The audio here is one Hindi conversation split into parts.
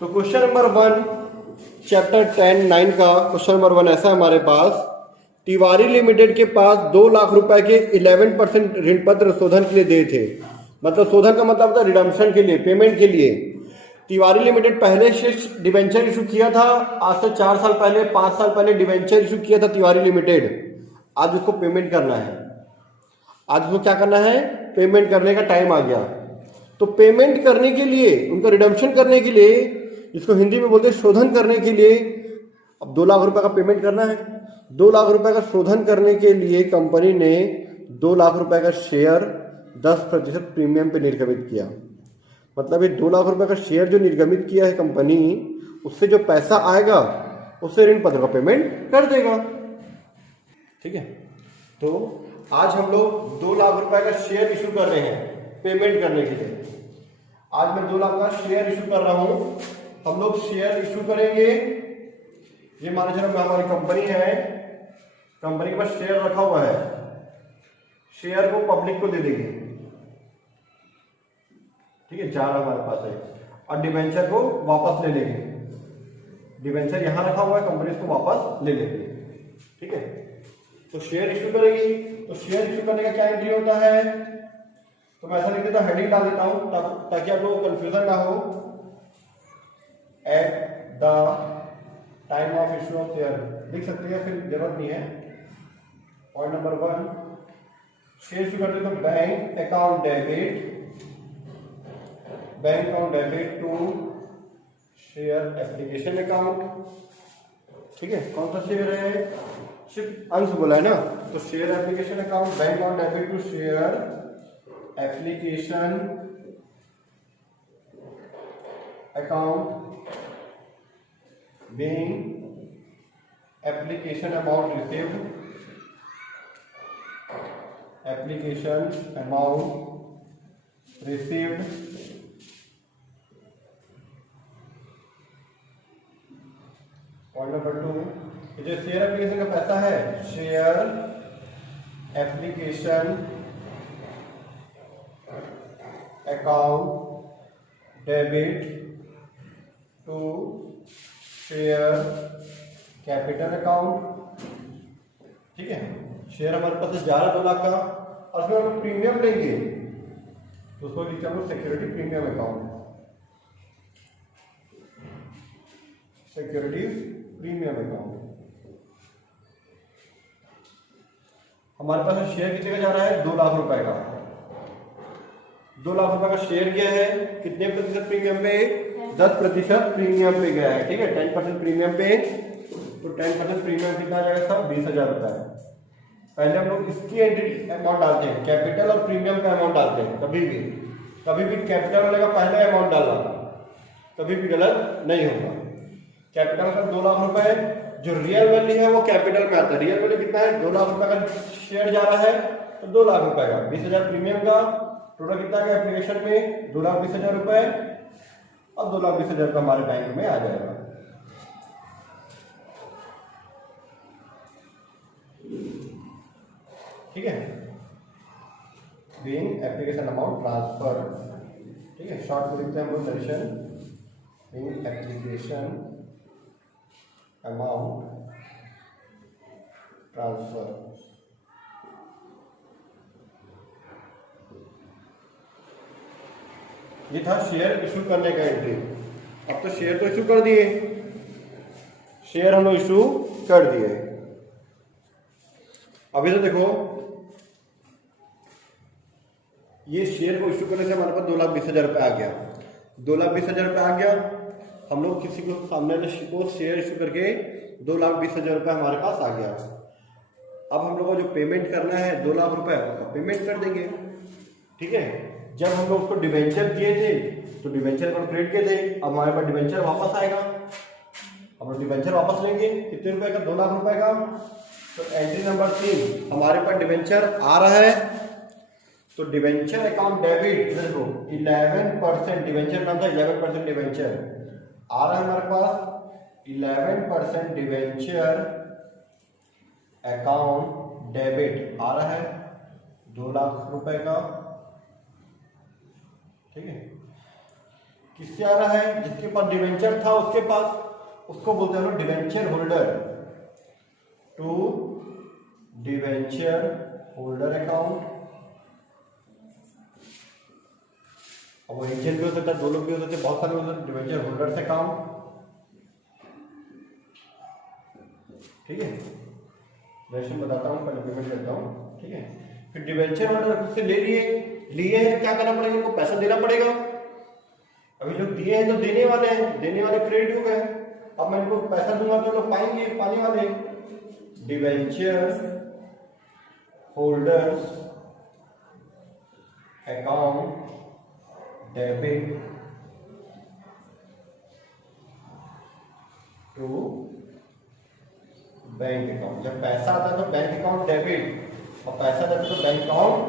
तो क्वेश्चन नंबर 1 चैप्टर 10(9) का क्वेश्चन नंबर 1 ऐसा है हमारे पास। तिवारी लिमिटेड के पास 2 लाख रुपए के 11% ऋण पत्र शोधन के लिए दिए थे। मतलब शोधन का मतलब था रिडम्पशन के लिए, पेमेंट के लिए। तिवारी लिमिटेड पहले से डिवेंचर इशू किया था, आज से 4 साल पहले 5 साल पहले डिवेंचर इशू किया था तिवारी लिमिटेड। आज उसको पेमेंट करना है, आज उसको क्या करना है, पेमेंट करने का टाइम आ गया। तो पेमेंट करने के लिए, उनका रिडम्पशन करने के लिए, इसको हिंदी में बोलते हैं शोधन करने के लिए, अब 2 लाख रुपए का पेमेंट करना है। 2 लाख रुपए का शोधन करने के लिए कंपनी ने 2 लाख रुपए का शेयर 10% प्रीमियम पे निर्गमित किया। मतलब ये 2 लाख रुपए का शेयर जो निर्गमित किया है कंपनी, उससे जो पैसा आएगा उससे ऋण पत्र का पेमेंट कर देगा। ठीक है, तो आज हम लोग 2 लाख रुपए का शेयर इशू कर रहे हैं पेमेंट करने के लिए। आज मैं 2 लाख का शेयर इशू कर रहा हूं। हम लोग शेयर इशू करेंगे। ये मान चलो हमारी कंपनी है, कंपनी के पास शेयर रखा हुआ है, शेयर को पब्लिक को दे देंगे। ठीक है, 4 हमारे पास है, और डिवेंचर को वापस ले लेंगे। डिवेंचर यहां रखा हुआ है, कंपनी इसको वापस ले लेगी। ठीक है, तो शेयर इशू करेगी। तो शेयर इशू करने का क्या एंट्री होता है, तो मैं ऐसा लिख देता हूं, हेडिंग डाल देता हूं ताकि आप लोगों को कंफ्यूजन ना हो। At the time of issue of share लिख सकते हैं, फिर जरूरत नहीं है। पॉइंट नंबर 1, शेयर इशू करते तो bank account debit to share application account. ठीक है, कौन सा शेयर है, सिर्फ अंश बोला है ना, तो share application account, bank account debit to share application account being application amount received, point number 2, जो शेयर एप्लीकेशन का पैसा है, share application account debit to share capital account. ठीक है, शेयर हमारे पास से जा रहा 2 लाख का, और उसमें हम प्रीमियम लेंगे तो उसको लिखते हैं security premium account, securities premium account. हमारे पास शेयर कितने का जा रहा है, 2 लाख रुपए का। 2 लाख रुपए का शेयर क्या है, कितने प्रतिशत प्रीमियम पे, 10% प्रीमियम पे गया है। ठीक है, 10% प्रीमियम पे, तो 10% प्रीमियम कितना आ जाएगा साहब, 20,000 रुपए। पहले हम लोग इसकी एंट्री अमाउंट डालते हैं, कैपिटल और प्रीमियम का अमाउंट डालते हैं। कभी भी कैपिटल वाले का पहले अमाउंट डालना, कभी भी गलत नहीं होगा। कैपिटल का 2 लाख रुपए, जो रियल वैल्यू है वो कैपिटल में आता है। रियल वैल्यू कितना है, 2 लाख रुपए का शेयर जा रहा है, तो 2 लाख रुपए का 20,000 प्रीमियम का, टोटल कितना है एप्लीकेशन में, 2,20,000 रुपए। अब 2,20,000 रुपये हमारे बैंक में आ जाएगा। ठीक है, बीइंग एप्लीकेशन अमाउंट ट्रांसफर। ठीक है, शॉर्ट में लिखते हैं हम लोग दर्शन, बीइंग एप्लीकेशन अमाउंट ट्रांसफर। ये था शेयर इशू करने का एंट्री। अब तो शेयर तो इशू कर दिए, शेयर हम लोग इशू कर दिए। अभी तो देखो, ये शेयर को इशू करने से हमारे पास 2,20,000 रुपये आ गया। 2,20,000 रुपये आ गया, हम लोग किसी को सामने को शेयर इशू करके 2,20,000 रुपये हमारे पास आ गया। अब हम लोग को जो पेमेंट करना है 2 लाख रुपए, उसका पेमेंट कर देंगे। ठीक है, जब हम लोग उसको डिवेंचर दिए थे तो डिवेंचर को क्रेडिट किए थे, अब हमारे पास डिवेंचर वापस आएगा, हम लोग डिवेंचर वापस लेंगे। कितने रुपए का, 2 लाख रुपए का। तो एंट्री नंबर 3, हमारे पास डिवेंचर आ रहा है, तो डिवेंचर अकाउंट डेबिट, देखो 11% डिवेंचर नाम था, 11% डिवेंचर आ रहा है हमारे पास। 11% डिवेंचर अकाउंट डेबिट आ रहा है 2 लाख रुपए का। ठीक है, किससे आ रहा है? जिसके पास डिवेंचर था उसके पास, उसको बोलते हैं debenture holder. To debenture holder account. अब वो इंडियन भी हो सकता है, दो लोग भी हो सकते हैं, बहुत सारे हो सकते, डिवेंचर होल्डर्स अकाउंट। ठीक है, मैं बताता हूँ, पहले पेमेंट करता हूँ। ठीक है, फिर डिवेंचर होल्डर खुद से ले लिए हैं, क्या करना पड़ेगा? उनको पैसा देना पड़ेगा। अभी लोग दिए हैं तो देने वाले हैं, देने वाले क्रेडिट हो गए। अब मैं इनको पैसा दूंगा तो लोग पाएंगे, पाने वाले। Debenture holders account debit to bank account. जब पैसा आता है तो बैंक अकाउंट डेबिट, और पैसा देते तो बैंक अकाउंट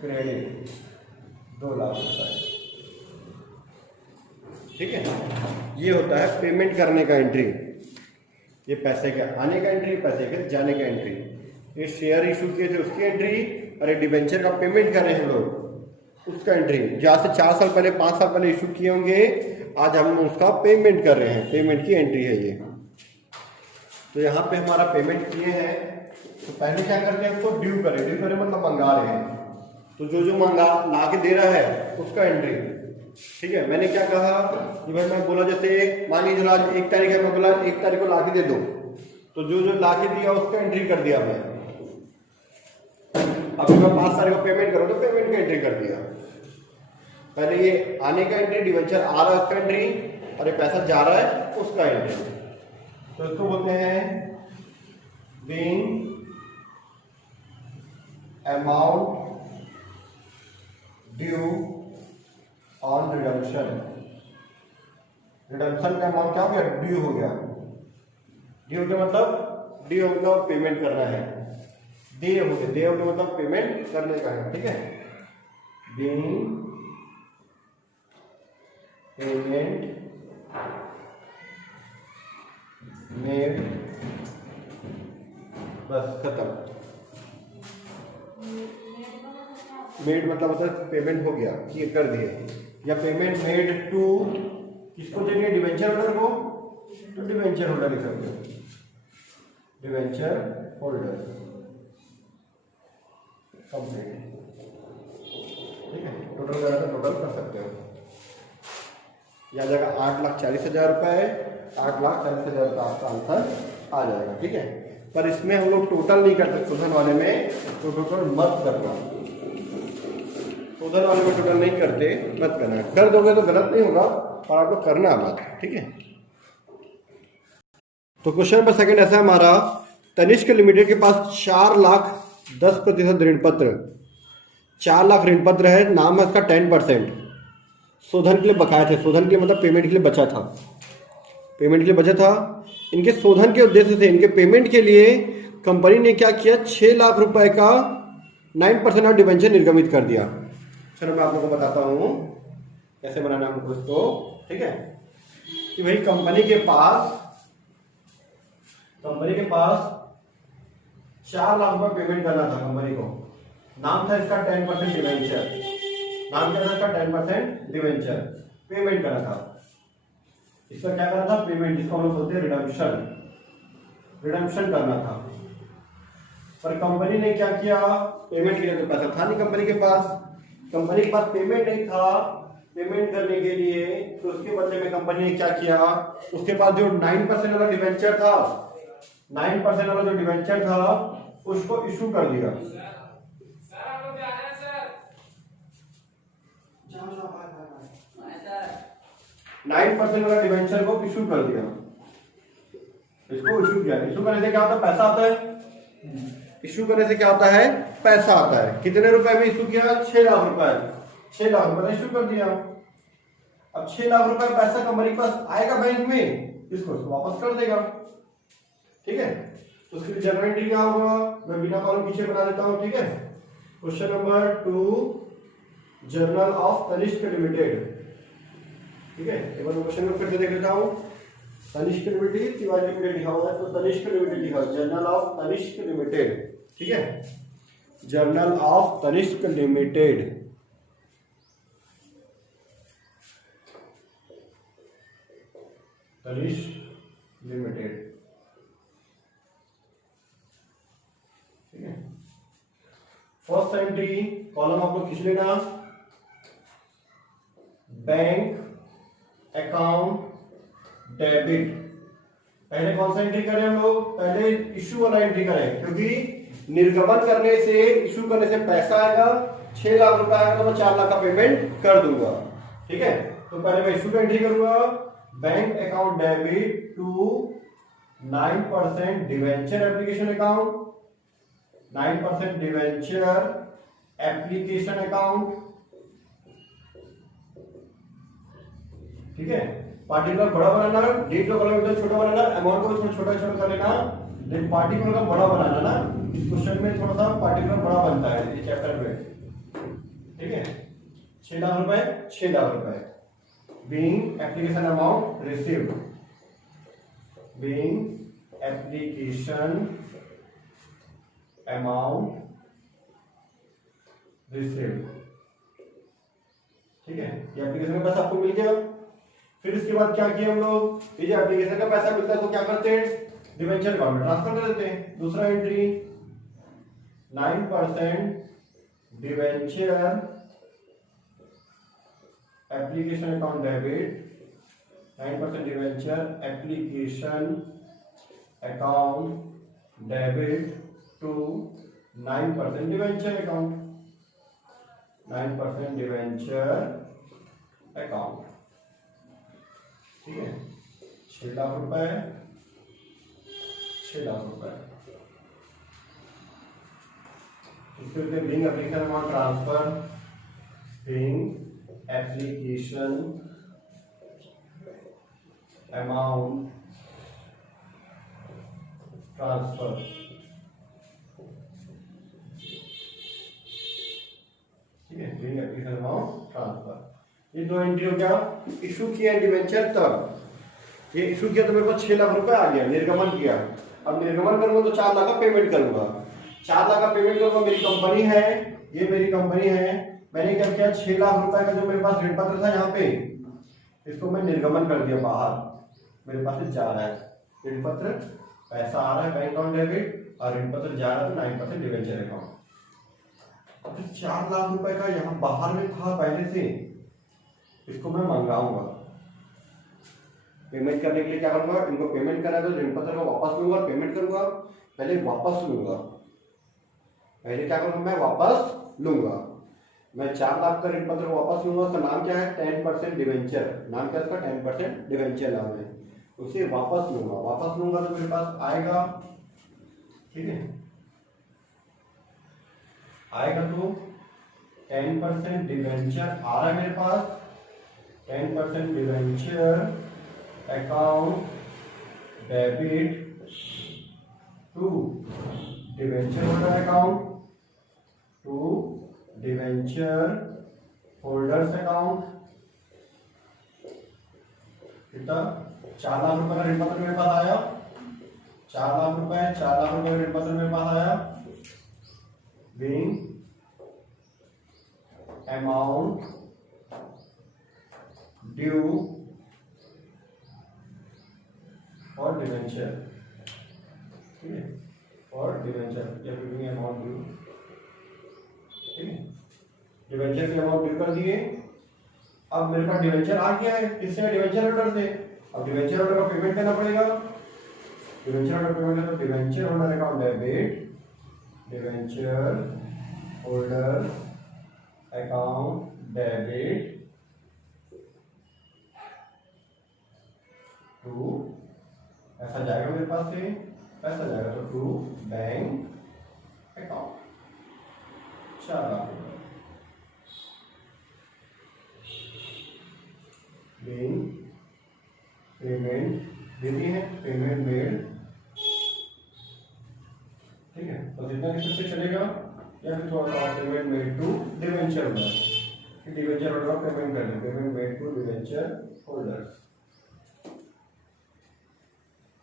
क्रेडिट। 2 लाख रुपए। ठीक है, ये होता है पेमेंट करने का एंट्री। ये पैसे के आने का एंट्री, पैसे के जाने का एंट्री। ये शेयर इशू किए थे उसकी एंट्री, और एक डिवेंचर का पेमेंट कर रहे हैं लोग, उसका एंट्री। जहाँ से 4 साल पहले 5 साल पहले इशू किए होंगे, आज हम उसका पेमेंट कर रहे हैं, पेमेंट की एंट्री है ये। तो यहाँ पे हमारा पेमेंट किए हैं, तो पहले क्या करते हैं? उसको ड्यू करें। ड्यू करें मतलब मंगा रहे हैं, तो जो जो मंगा ला के दे रहा है उसका एंट्री। ठीक है, मैंने क्या कहा कि भाई मैं बोला, जैसे मान लीजिए आज 1 तारीख है, मैं बोला 1 तारीख को ला के दे दो, तो जो जो ला के दिया उसका एंट्री कर दिया मैं। अब मैं 5 तारीख को पेमेंट करूँ तो पेमेंट का एंट्री कर दिया। पहले ये आने का एंट्री, डिवेंचर आ रहा है उसका एंट्री, और ये पैसा जा रहा है उसका एंट्री। तो इसको बोलते हैं being amount due on redemption. Redemption का अमाउंट क्या हो गया? ड्यू हो गया। ड्यू का मतलब, ड्यू मतलब पेमेंट करना है, देय हो गया, देय हो गया मतलब पेमेंट करने का है। ठीक है, बीइंग पेमेंट मेड, बस खत्म। मेड मतलब होता है पेमेंट हो गया, ये कर दिए। या पेमेंट मेड टू, किसको देंगे? डिवेंचर होल्डर को, तो डिवेंचर होल्डर लिख सकते हो, डिवेंचर होल्डर कंप्लीट। ठीक है, टोटल करा तो टोटल कर सकते हो। यह जगह 8,40,000 रुपए, 8,40,000 का आपका आंसर आ जाएगा। ठीक है, पर इसमें हम लोग टोटल नहीं करते शोधन वाले में, तो टोटल मत करना। शोधन वाले में टोटल नहीं करते, मत करना। कर दोगे तो गलत नहीं होगा, पर आपको करना मत। ठीक है, तो क्वेश्चन नंबर 2 ऐसा हमारा, तनिष्क लिमिटेड के पास 4,10% ऋण पत्र, 4 लाख ऋण पत्र है, नाम है इसका 10%, शोधन के लिए बकाया थे। शोधन के मतलब पेमेंट के लिए बचा था, पेमेंट के लिए बचा था। इनके शोधन के उद्देश्य से, इनके पेमेंट के लिए कंपनी ने क्या किया? 6 लाख रुपए का 9% ऑफ डिवेंचर निर्गमित कर दिया। चलो मैं आप लोगों को बताता हूँ कैसे बनाना हमको इसको। ठीक है, कि भाई कंपनी के पास 4 लाख रुपए पेमेंट करना था कंपनी को। नाम था इसका 10% डिवेंचर, नाम क्या था इसका? 10% डिवेंचर पेमेंट करना था। इसका क्या करना था? पेमेंट, जिसको हम लोग बोलते हैं रिडम्पशन, रिडम्पशन करना था। पर कंपनी ने क्या किया? पेमेंट के लिए तो पैसा था नहीं कंपनी के पास, कंपनी के पास पेमेंट नहीं था पेमेंट करने के लिए, तो उसके बदले में कंपनी ने क्या किया? उसके पास जो 9% वाला डिवेंचर था, 9% वाला जो डिवेंचर था उसको इशू कर दिया। 9% वाला डिवेंचर को इशू कर दिया, इसको इशू किया। इशू करने से क्या होता है? पैसा आता है। इशू करने से क्या होता है? पैसा आता है। कितने रुपए में इशू किया? 6 लाख रुपए, 6 लाख रुपए इशू कर दिया। अब 6 लाख रुपए पैसा कंपनी के पास आएगा बैंक में, इसको वापस कर देगा। ठीक है, तो उसकी जर्नल एंट्री क्या होगा? मैं बिना कॉलम पीछे बना देता हूं। ठीक है, question number 2, journal of Tanishq limited. ठीक है, एक बार क्वेश्चन को फिर से देख लेता हूं। तनिष्क लिमिटेड, तिवारी लिमिटेड लिखा हुआ है, तो तनिष्क लिमिटेड लिखा हुआ है, जर्नल ऑफ तनिष्क लिमिटेड। ठीक है, journal of Tanishq limited. Tanishq limited. ठीक है, फर्स्ट एंट्री कॉलम आप लोग खींच लेना, बैंक अकाउंट डेबिट। पहले कौन सा एंट्री करें हम लोग? पहले इशू वाला एंट्री करें, क्योंकि निर्गमन करने से, इशू करने से पैसा आएगा, 6 लाख रुपए आएगा तो मैं 4 लाख का पेमेंट कर दूंगा। ठीक है, तो पहले मैं इशू का एंट्री करूंगा, bank account debit to 9% debenture application account, 9% debenture application account. ठीक है, पार्टिकुलर बड़ा बनाना, डेट का कॉलम एकदम छोटा बनाना, अमाउंट को थोड़ा छोटा छोटा कर लेना, लेकिन पार्टिकुलर का बड़ा बनाना ना। इस क्वेश्चन में थोड़ा सा पार्टिकुलर बड़ा बनता है इस चैप्टर में। ठीक है, 6 लाख रुपए, 6 लाख रुपए। Being application amount received, being application amount received. ठीक है, ये एप्लीकेशन का पैसा आपको मिल गया। फिर इसके बाद क्या किया हम लोग? ये जो एप्लीकेशन का पैसा मिलता है तो क्या करते हैं? डिवेंचर अकाउंट में ट्रांसफर कर देते हैं। दूसरा entry 9% debenture application account debit, 9% debenture application account debit to 9% debenture account, 9% debenture account. ठीक है, 6 लाख रुपए, 6 लाख रुपए। इसके लिए billing application amount transfer, billing application amount transfer. ठीक है, बिलिंग एप्लीकेशन अमाउंट ट्रांसफर। ये दो एंट्री हो गया। इशू किया डिवेंचर, तब ये इशू किया तो मेरे पास 6 लाख रुपए आ गया, निर्गमन किया। अब निर्गमन करूंगा तो 4 लाख का पेमेंट करूंगा, 4 लाख का पेमेंट करूंगा। मेरी कंपनी है, ये मेरी कंपनी है। मैंने क्या किया, 6 लाख रुपए का जो मेरे पास ऋण पत्र था यहाँ पे, इसको मैं निर्गमन कर दिया बाहर। मेरे पास से जा रहा है ऋण पत्र, पैसा आ रहा है बैंक अकाउंट डेबिट, और ऋण पत्र जा रहा है 9% डिवेंचर अकाउंट। अब 4 लाख रुपए का यहाँ बाहर में था पहले से, इसको मैं मंगाऊंगा। पेमेंट करने के लिए क्या करूंगा, इनको पेमेंट करा तो ऋण पत्र को वापस लूंगा, पेमेंट करूंगा। पहले वापस लूंगा, पहले क्या करूंगा, मैं वापस लूंगा। मैं 4 लाख का ऋण पत्र वापस लूंगा। उसका नाम क्या है? 10% डिवेंचर। नाम क्या है उसका? 10% डिवेंचर नाम है। उसे वापस लूंगा, वापस लूंगा तो मेरे पास आएगा। ठीक है, आएगा तो 10% डिवेंचर आ रहा है मेरे पास, 10% debenture account debit to debenture holder account, to debenture holders account. कितना? 4 लाख रुपए का ऋण पत्र मेरे पास आया, 4 लाख रुपए, 4 लाख रुपए का ऋण पत्र मेरे पास आया। बीइंग अमाउंट ड्यू और डिवेंचर। ठीक है, और डिवेंचर अमाउंट ड्यू। ठीक है, डिवेंचर के अमाउंट ड्यू कर दिए। अब मेरे पास डिवेंचर आ गया है, किससे? डिवेंचर होल्डर से। अब डिवेंचर होल्डर का पेमेंट करना पड़ेगा। डिवेंचर होल्डर पेमेंट है तो debenture holder account debit, debenture holder account debit to, ऐसा जाएगा मेरे पास से, पैसा जाएगा तो टू बैंक अकाउंट, 4 लाख रुपए। पेमेंट देती है, पेमेंट मेड। ठीक है, तो जितना किसी से चलेगा, या फिर थोड़ा सा payment made to debenture holder, debenture holder का पेमेंट कर दें, payment made to debenture holders.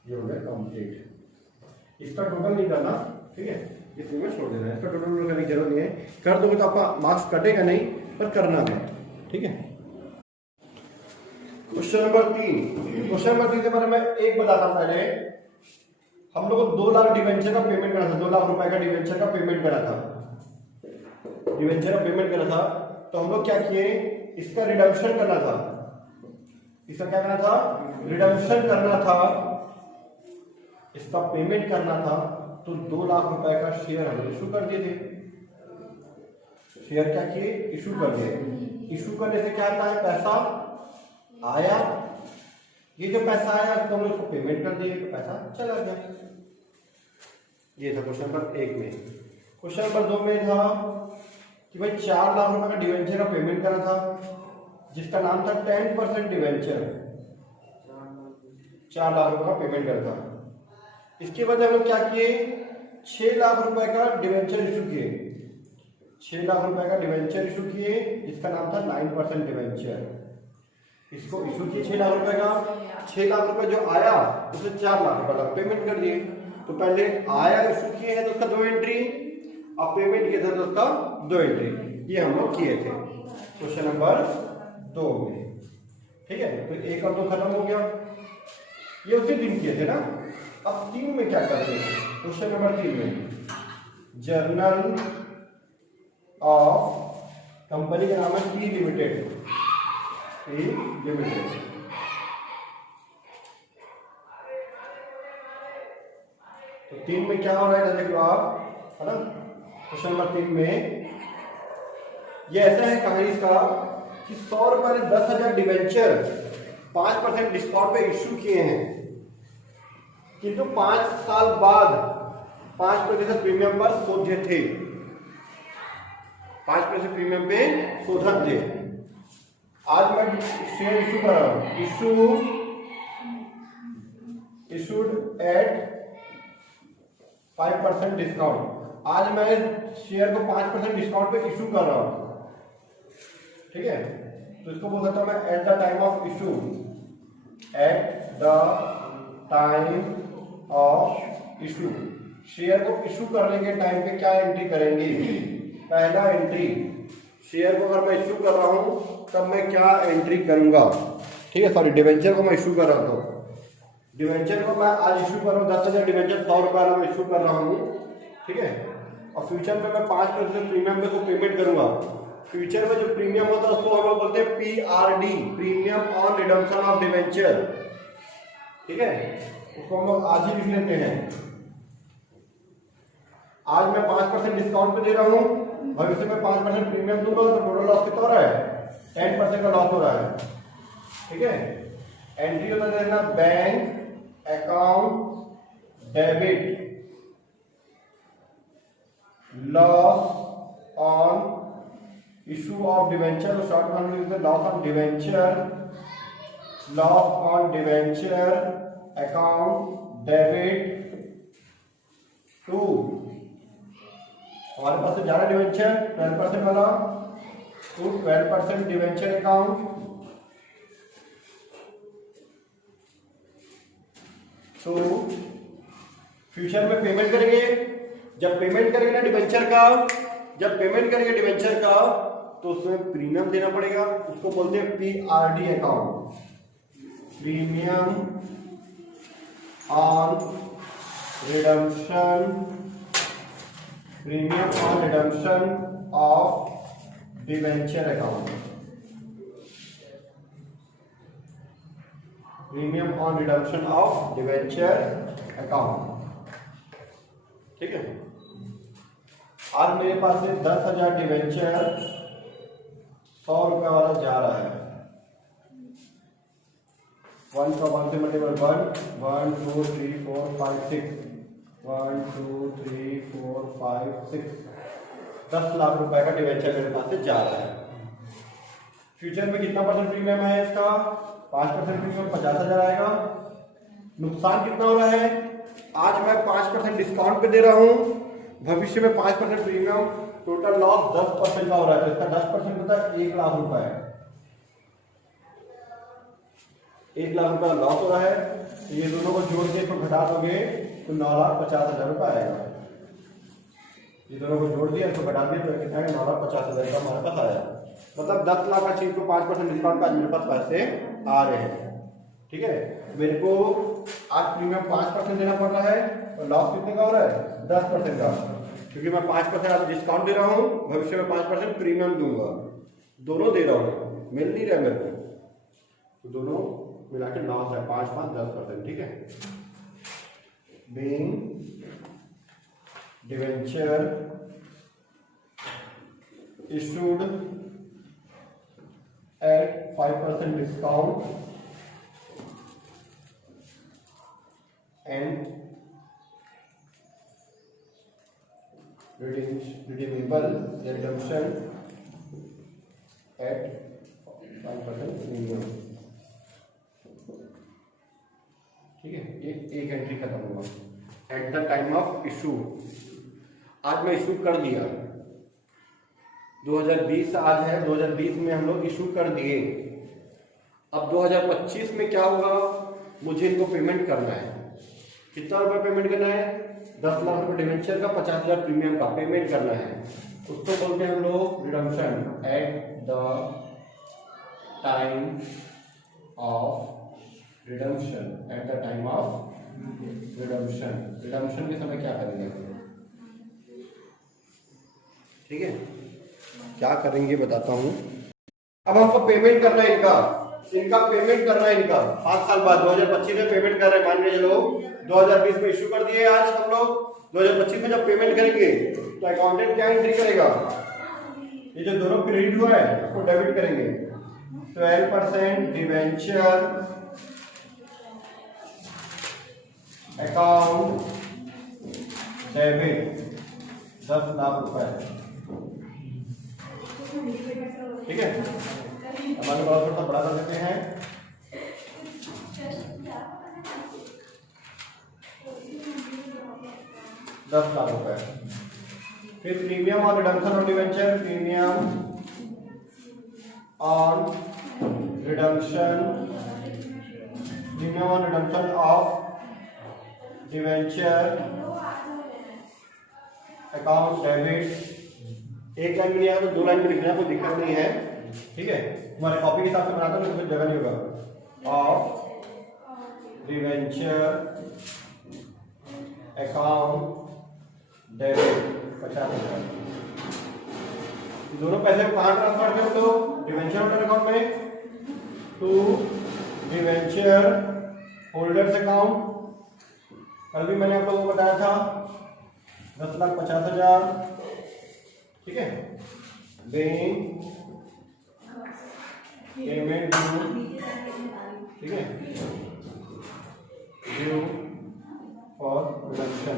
ये हो गया कंप्लीट। इसका टोटल नहीं करना, ठीक है, इसमें में छोड़ देना है। इसका टोटल करने की जरूरत नहीं है, कर दोगे तो आपका मार्क्स कटेगा नहीं, पर करना है। ठीक है, क्वेश्चन नंबर 3। क्वेश्चन नंबर 3 के बारे में एक बताता हूं। पहले हम लोग को 2 लाख डिवेंचर का पेमेंट करना था, 2 लाख रुपए का डिवेंचर का पेमेंट करना था, डिवेंचर का पेमेंट करना था। तो हम लोग क्या किए, इसका रिडम्पशन करना था। इसका क्या करना था, रिडम्पशन करना था, इसका पेमेंट करना था। तो 2 लाख रुपए का शेयर हम इशू कर दिए थे। शेयर क्या किए, इशू कर दिए। इशू करने से क्या आता है, पैसा आया। ये जो पैसा आया तो हमने उसको पेमेंट कर दिए, तो पैसा चला गया। ये था क्वेश्चन नंबर 1 में। क्वेश्चन नंबर 2 में था कि भाई 4 लाख रुपए का डिवेंचर का पेमेंट करना था, जिसका नाम था 10% डिवेंचर। 4 लाख रुपए का पेमेंट करना था। इसके बाद हम लोग क्या किए, 6 लाख रुपए का डिवेंचर इशू किए। 6 लाख रुपए का डिवेंचर इशू किए, जिसका नाम था 9% डिवेंचर। इसको इशू किए 6 लाख रुपए का। 6 लाख रुपए जो आया उसमें 4 लाख रुपए का पेमेंट कर दिए। तो पहले आया इशू किए हैं तो उसका 2 एंट्री, और पेमेंट किया था तो उसका 2 एंट्री। ये हम लोग किए थे क्वेश्चन नंबर 2 में। ठीक है, तो 1 और 2 खत्म हो गया। ये उसी दिन किए थे ना। अब 3 में क्या करते हैं, क्वेश्चन नंबर 3 में जर्नल ऑफ कंपनी का नाम है टी लिमिटेड। T limited. तो 3 में क्या हो रहा है, देखो आप, है ना। क्वेश्चन नंबर 3 में ये ऐसा है कहानी इसका कि 100 रुपए ने 10,000 डिवेंचर 5% डिस्काउंट पे इश्यू किए हैं, किंतु 5 साल बाद 5% प्रीमियम पर शोधे थे। 5% प्रीमियम पे शोधन थे। आज मैं शेयर इशू कर रहा हूं, इशूड एट 5% डिस्काउंट। आज मैं शेयर को 5% डिस्काउंट पे इशू कर रहा हूं। ठीक है, तो इसको बोल सकता हूं मैं at the time of issue. At the time of issue, share को इशू करने के टाइम पे क्या एंट्री करेंगे। पहला एंट्री, शेयर को अगर मैं इशू कर रहा हूं तब मैं क्या एंट्री करूंगा। ठीक है, सॉरी, डिवेंचर को मैं इशू कर रहा हूं। डिवेंचर को मैं आज इशू कर रहा हूं, 10,000 डिवेंचर 100 रुपए में इशू कर रहा हूं। ठीक है, और फ्यूचर में मैं 5% प्रीमियम पे को पेमेंट करूंगा। फ्यूचर में जो प्रीमियम होता है उसको हम लोग बोलते हैं PRD, premium on redemption of debenture. ठीक है, उसको हम लोग आज ही लिख लेते हैं। आज मैं 5% डिस्काउंट पे दे रहा हूं, भविष्य में 5% प्रीमियम दूंगा, तो टोटल लॉस कितना हो रहा है, 10% का लॉस हो रहा है। ठीक है, एंट्री होता देना bank account debit loss on issue of debenture, short form में लिखते हैं loss on debenture, loss on debenture account debit to, हमारे पास से ज्यादा डिवेंचर 12% वाला, टू 12% डिवेंचर अकाउंट तो फ्यूचर में पेमेंट करेंगे। जब पेमेंट करेंगे ना डिवेंचर का, जब पेमेंट करेंगे डिवेंचर का तो उसमें प्रीमियम देना पड़ेगा। उसको बोलते हैं PRD account, premium on redemption, premium on redemption of debenture account, premium on redemption of debenture account. ठीक है, आज मेरे पास से 10,000 डिवेंचर 100 रुपए वाला जा रहा है। 1 का 1 से मल्टीपल 1 2 3 4 5 6 1 2 3 4 5 6 10 लाख रुपए का डिवेंचर मेरे पास से जा रहा है। फ्यूचर में कितना परसेंट प्रीमियम है इसका, 5% प्रीमियम 50,000 आएगा। नुकसान कितना हो रहा है, आज मैं 5% डिस्काउंट पे दे रहा हूं, भविष्य में 5% प्रीमियम, टोटल लॉस 10% का हो रहा है। तो इसका 10% होता है 1 लाख रुपए। 1 लाख रुपए लॉस हो रहा है, तो ये दोनों को जोड़ के इसको घटा दोगे तो 9,50,000 रुपए आएगा। ये दोनों को जोड़ दिया, इसको घटा दिया तो कितना है, 9,50,000 का हमारे पास आया। मतलब 10 लाख का चीज को 5% डिस्काउंट पे आज मेरे पास पैसे आ रहे हैं। ठीक है, मेरे को आज प्रीमियम 5% देना पड़ रहा है और लॉस कितने का हो रहा है 10% का, क्योंकि मैं 5% आज डिस्काउंट दे रहा हूँ, भविष्य में 5% प्रीमियम दूंगा, दोनों दे रहा हूँ, मिल नहीं रहा मेरे को, तो दोनों मिला के लॉस है 5-5-10%। ठीक है, being debenture issued at 5% discount and redeemable redemption at 5% premium। ठीक है, ये एक एंट्री खत्म हुआ। At the time of issue, आज मैं इशू कर दिया, 2020 आज है, 2020 में हम लोग इशू कर दिए। अब 2025 में क्या होगा, मुझे इनको पेमेंट करना है। कितना रुपए पेमेंट करना है, 10 लाख रुपए डिवेंचर का, 50,000 प्रीमियम का पेमेंट करना है। उसको बोलते हैं हम लोग redemption at the time of redemption, at the time of redemption. Redemption के समय क्या करेंगे, ठीक है, क्या करेंगे बताता हूं। अब हमको पेमेंट करना है इनका पेमेंट करना है इनका 5 साल बाद, 2025 में पेमेंट कर रहे हैं। मान के चलो 2020 में इश्यू कर दिए आज हम लोग, 2025 में जब पेमेंट करेंगे तो अकाउंटेंट क्या एंट्री करेगा, ये जो दोनों क्रेडिट हुआ है उसको डेबिट करेंगे। 12% डिवेंचर अकाउंट डेबिट 10 लाख रुपए। ठीक है, हमारे पास थोड़ा बड़ा कर देते हैं, ₹10,00,000। फिर प्रीमियम और redemption of debenture, premium on redemption, premium on redemption of debenture account debit. एक लाइन में नहीं आया तो 2 लाइन में लिखना, कोई दिक्कत नहीं है। ठीक है, हमारे कॉपी के हिसाब से बनाता हूँ तो कोई जगह नहीं होगा। Of debenture account debit 50,000। दोनों पैसे को कहाँ ट्रांसफर कर दो, डिवेंचर होल्डर अकाउंट में टू डिवेंचर होल्डर्स अकाउंट। कल भी मैंने आप लोगों को बताया था 10,50,000। ठीक है, बेइंग पेमेंट ड्यू, ठीक है, ड्यू फॉर रिडम्पशन।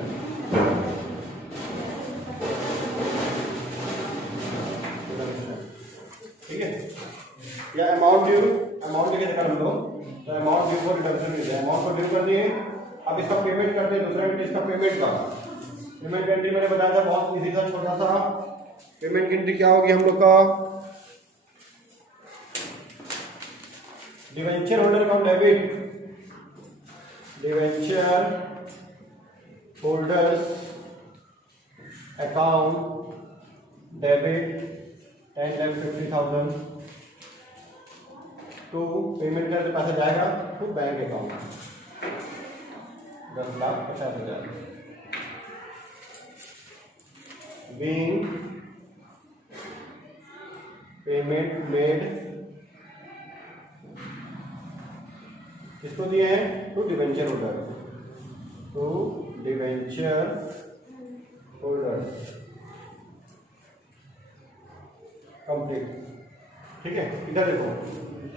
ठीक है, या अमाउंट ड्यू, अमाउंट लिखे थे हम लोग, तो amount due for redemption, amount को ड्यू कर दिए। अब इसका पेमेंट करते हैं, दूसरा एंट्री इसका पेमेंट का। पेमेंट एंट्री मैंने बताया था बहुत इजी था, छोटा सा। पेमेंट एंट्री क्या होगी हम लोग का, debenture holder account debit, debenture holders account debit 10,50,000 तो पेमेंट करके पैसा जाएगा तो bank account 10,50,000। Being payment made, किसको दिए हैं, to debenture holder, to debenture holder, complete. ठीक है, इधर देखो,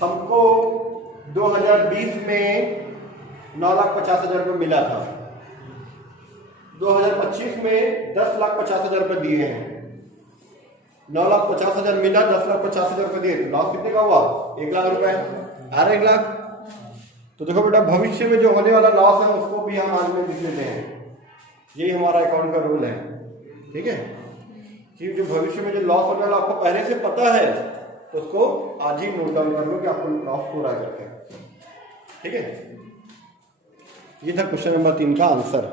हमको 2020 में 9,50,000 रुपये मिला था, 2025 में 10,50,000 रुपये दिए हैं। 9,50,000 मिला, 10,50,000 रुपये दिए, लॉस कितने का हुआ, 1,00,000 रुपए, आ रहा 1,00,000। तो देखो बेटा, भविष्य में जो होने वाला लॉस है उसको भी हम आज में लिख लेते हैं, यही हमारा अकाउंट का रूल है। ठीक है, कि जो भविष्य में जो लॉस होने वाला आपको पहले से पता है उसको आज ही नोट डाउन कर लो कि आपको लॉस हो रहा है करके। ठीक है, ये था क्वेश्चन नंबर 3 का आंसर।